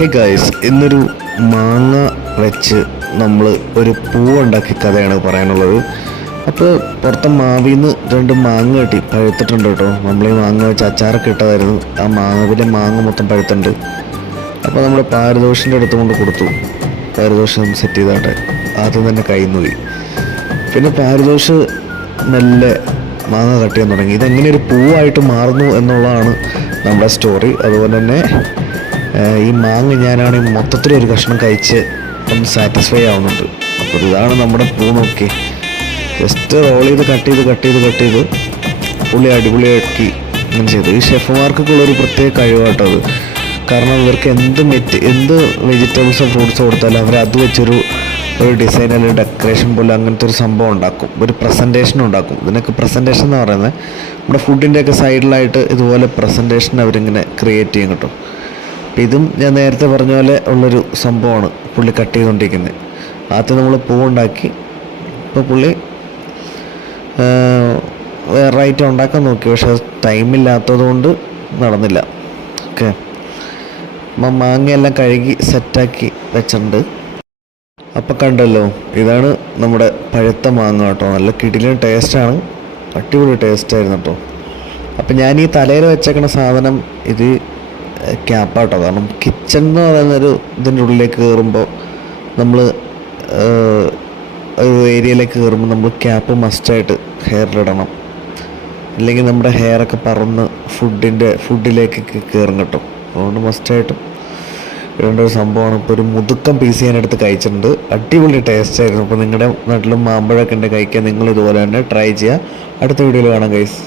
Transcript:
Hey guys, ഇന്നൊരു മാങ്ങ വെച്ച് നമ്മൾ ഒരു പൂവുണ്ടാക്കിയ കഥയാണ് പറയാനുള്ളത്. അപ്പോൾ പുറത്തെ മാവിൽ നിന്ന് 2 മാങ്ങ കിട്ടി, പഴുത്തിട്ടുണ്ട് കേട്ടോ. നമ്മൾ ഈ മാങ്ങ വെച്ച് അച്ചാറൊക്കെ ഇട്ടതായിരുന്നു. ആ മാവിലെ മാങ്ങ മൊത്തം പഴുത്തുണ്ട്. അപ്പോൾ നമ്മൾ പാരിതോഷിൻ്റെ അടുത്ത് കൊണ്ട് കൊടുത്തു. പാരിതോഷം സെറ്റ് ചെയ്താട്ടെ ആദ്യം തന്നെ കയ്യിൽ പോയി. പിന്നെ പാരിതോഷ് മെല്ലെ മാങ്ങ കട്ട് ചെയ്യാൻ തുടങ്ങി. ഇതെങ്ങനെ ഒരു പൂവായിട്ട് മാറുന്നു എന്നുള്ളതാണ് നമ്മുടെ സ്റ്റോറി. അതുപോലെ തന്നെ ഈ മാങ്ങ ഞാനാണെങ്കിൽ മൊത്തത്തിലൊരു കഷ്ണം കഴിച്ച് ഒന്ന് സാറ്റിസ്ഫൈ ആവുന്നുണ്ട്. അപ്പോൾ ഇതാണ് നമ്മുടെ പൂ. നോക്കി ജസ്റ്റ് റോൾ ചെയ്ത് കട്ട് ചെയ്ത് പുള്ളി അടിപൊളിയാക്കി ഇങ്ങനെ ചെയ്തു. ഈ ഷെഫുമാർക്കൊക്കെ ഉള്ളൊരു പ്രത്യേക കഴിവാട്ടത്. കാരണം ഇവർക്ക് എന്ത് വെജിറ്റബിൾസോ ഫ്രൂട്ട്സോ കൊടുത്താലും അവർ അത് വെച്ചൊരു ഡിസൈൻ അല്ലെങ്കിൽ ഡെക്കറേഷൻ പോലെ അങ്ങനത്തെ ഒരു സംഭവം ഉണ്ടാക്കും, ഒരു പ്രസൻറ്റേഷൻ ഉണ്ടാക്കും. ഇതിനൊക്കെ പ്രസൻറ്റേഷൻ എന്ന് പറയുന്നത് നമ്മുടെ ഫുഡിൻ്റെയൊക്കെ സൈഡിലായിട്ട് ഇതുപോലെ പ്രസൻറ്റേഷൻ അവരിങ്ങനെ ക്രിയേറ്റ് ചെയ്യും കേട്ടോ. അപ്പം ഇതും ഞാൻ നേരത്തെ പറഞ്ഞ പോലെ ഉള്ളൊരു സംഭവമാണ് പുള്ളി കട്ട് ചെയ്തുകൊണ്ടിരിക്കുന്നത്. ആദ്യം നമ്മൾ പൂവുണ്ടാക്കി. ഇപ്പോൾ പുള്ളി വേറെ ഐറ്റം ഉണ്ടാക്കാൻ നോക്കി, പക്ഷെ ടൈമില്ലാത്തത് കൊണ്ട് നടന്നില്ല. ഓക്കെ, അപ്പം മാങ്ങയെല്ലാം കഴുകി സെറ്റാക്കി വെച്ചിട്ടുണ്ട്. അപ്പം കണ്ടല്ലോ, ഇതാണ് നമ്മുടെ പഴുത്ത മാങ്ങ കേട്ടോ. നല്ല കിടിലൻ ടേസ്റ്റാണ്, അടിപൊളി ടേസ്റ്റായിരുന്നു കേട്ടോ. അപ്പം ഞാൻ ഈ തലയിൽ വെച്ചേക്കണ സാധനം ഇത് ക്യാപ്പാട്ടോ. കാരണം കിച്ചൺ എന്ന് പറയുന്നൊരു ഇതിൻ്റെ ഉള്ളിലേക്ക് കയറുമ്പോൾ നമ്മൾ ഒരു ഏരിയയിലേക്ക് കയറുമ്പോൾ നമ്മൾ ക്യാപ്പ് മസ്റ്റായിട്ട് ഹെയറിലിടണം, അല്ലെങ്കിൽ നമ്മുടെ ഹെയറൊക്കെ പറന്ന് ഫുഡിലേക്ക് കയറും കേട്ടോ. അതുകൊണ്ട് മസ്റ്റായിട്ടും ഇടേണ്ട ഒരു സംഭവമാണ്. ഇപ്പോൾ ഒരു മുതുക്കം പീസ് ഞാനെടുത്ത് കഴിച്ചിട്ടുണ്ട്, അടിപൊളി ടേസ്റ്റായിരുന്നു. അപ്പോൾ നിങ്ങളുടെ നാട്ടിലും മാമ്പഴമൊക്കെ ഉണ്ട് കഴിക്കാൻ, നിങ്ങൾ ഇതുപോലെ തന്നെ ട്രൈ ചെയ്യുക. അടുത്ത വീഡിയോയിൽ കാണാം ഗൈസ്.